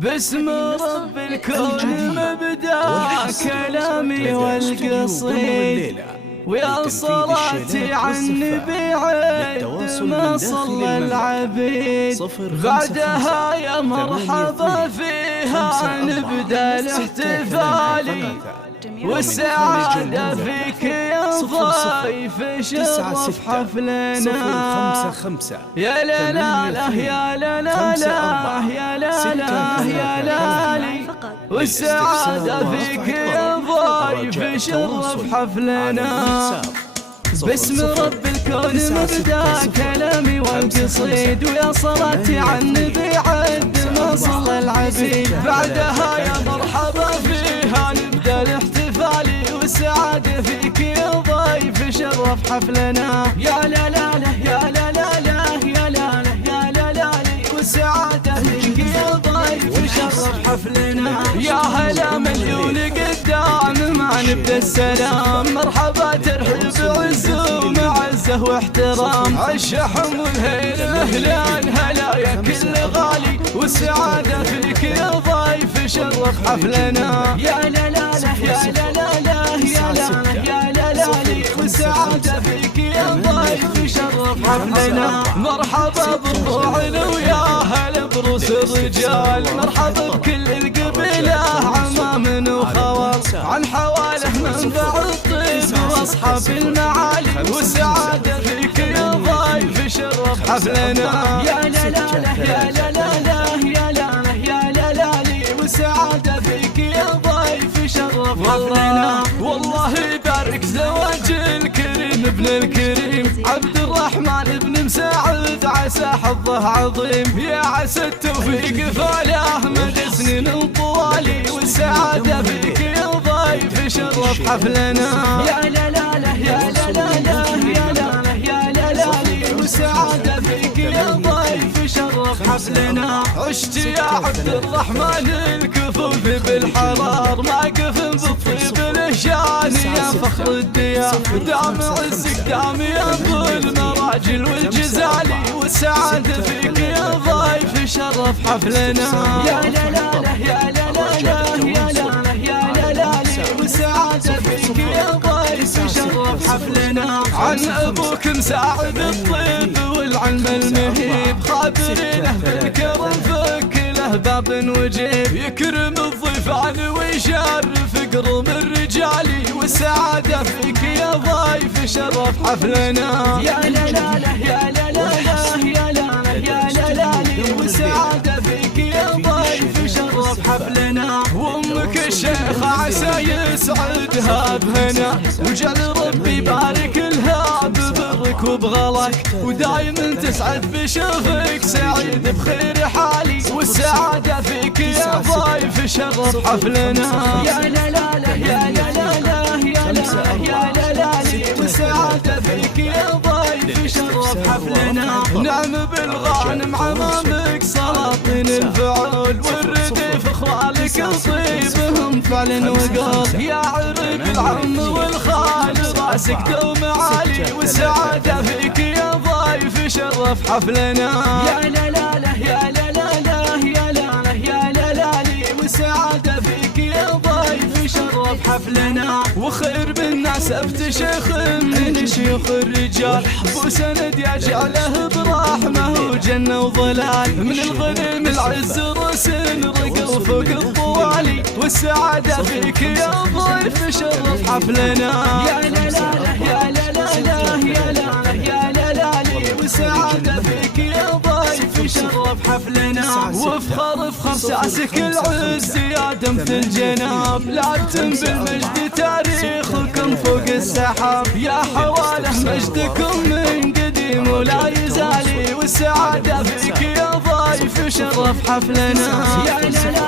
باسم رب الكون مبدأ كلامي والقصيد، ويا صلاتي على النبي عد ما صلى العبيد. بعدها يا مرحبا فيها نبدأ الاحتفال، والسعادة فيك يا ضيف شرف حفلنا. يا لا لا لا يا لا لا لا يا لا لا يا لالي، والسعادة فيك يا ضيف شرف حفلنا. باسم رب الكون مبدأ كلامي والقصيد، ويا صلاتي على النبي عد ما صلى العبيد. بعدها يا مرحبا فيها نبدأ الاحتفال، والسعادة فيك يا ضيف شرف حفلنا. يا لا لا لا يا لا لا لا يا لا لا يا لا لا، والسعادة فيك يا ضيف شرف حفلنا. يا هلا مليون قدام ما نبدا السلام، مرحبا ترحب عزه ومعزه واحترام. الشحم والهيل اهلا هلا يا كل غالي، والسعادة فيك يا ضيف شرف حفلنا. يا لا لا لا يا لا لا لا يا لا لا يا لا لا، والسعادة فيك يا ضيف شرف حفلنا. مرحبا بربوعنا ويا هلا بروس الرجال، مرحبا بكل القبيلة عمام وخوال، عن حواله منبع الطيب واصحاب المعالي، والسعادة فيك يا ضيف شرف حفلنا. يا لا لا لا يا لا لا لا يا لا لا يا لا لا، والسعادة فيك يا ضيف شرف حفلنا. والله يبارك زواج الكريم ابن الكريم عبد الرحمن بن مساعد، عسى حظه عظيم. يا عسى التوفيق فاله مدى سنين طوالي، والسعادة فيك يا ضيف شرف حفلنا. يا لا لا لا يا لا لا لا يا لا لا يا لا لا، والسعادة فيك يا ضيف شرف حفلنا. عشت يا عبد الرحمن الكفوف بالحرار، ما قفن بالطيب الهشان يا فخر الديار. دام عزك دام يا ابو المراجل والجزالي، والسعادة فيك يا ضيف شرف حفلنا. يا لا لا لا يا لا لا لا يا لا لا يا لا لا، والسعادة فيك يا ضيف شرف حفلنا. عن ابوك مساعد الطيب والعلم المهيب، خابرينه بالكرم فك له باب وجيب، يكرم الضيفان ويشرف قرم الرجالي، والسعادة فيك يا ضيف شرف حفلنا. يا لا لا لا يا لا لا لا يا لا لا يا لا لا، والسعادة فيك يا ضيف شرف حفلنا. وامك الشيخة عسى يسعدها بهنا، وجعل ربي يبارك لها ببرك وبغلك، ودايما تسعد بشوفك سعيد بخير حالي، والسعادة فيك يا ضيف شرف حفلنا. يا لا لا لا يا لا لا لا يا لا لا يا لا لا، والسعادة فيك يا ضيف شرف حفلنا. نعم بالغانم عمامك سلاطين الفعول، والرديف اخوالك طيبهم فعل وقال. يا عرب العم والخال راسك دوم عالي، والسعادة فيك يا ضيف شرف حفلنا. يا لا لا لا يا لا لا لا يا لا لا يا لا لا، والسعادة فيك يا ضيف شرف حفلنا. وخير بالناس افتشيخ من شيوخ الرجال، وسند يجعله برحمه وجنة وظلال، من الغنم العز رسن رقل فوق الطوالي، والسعادة فيك يا ضيف شرف حفلنا. يا لا لا لا يا لا لا لا يا لا لا يا لا لا، والسعادة فيك يا ضيف شرف حفلنا. وافخر فخر ساسك العز يا دمث الجناب، لعبتم بالمجد تاريخكم فوق السحاب، يا حواله مجدكم من قديم ولا يزالي، والسعادة فيك يا ضيف شرف حفلنا. يا لا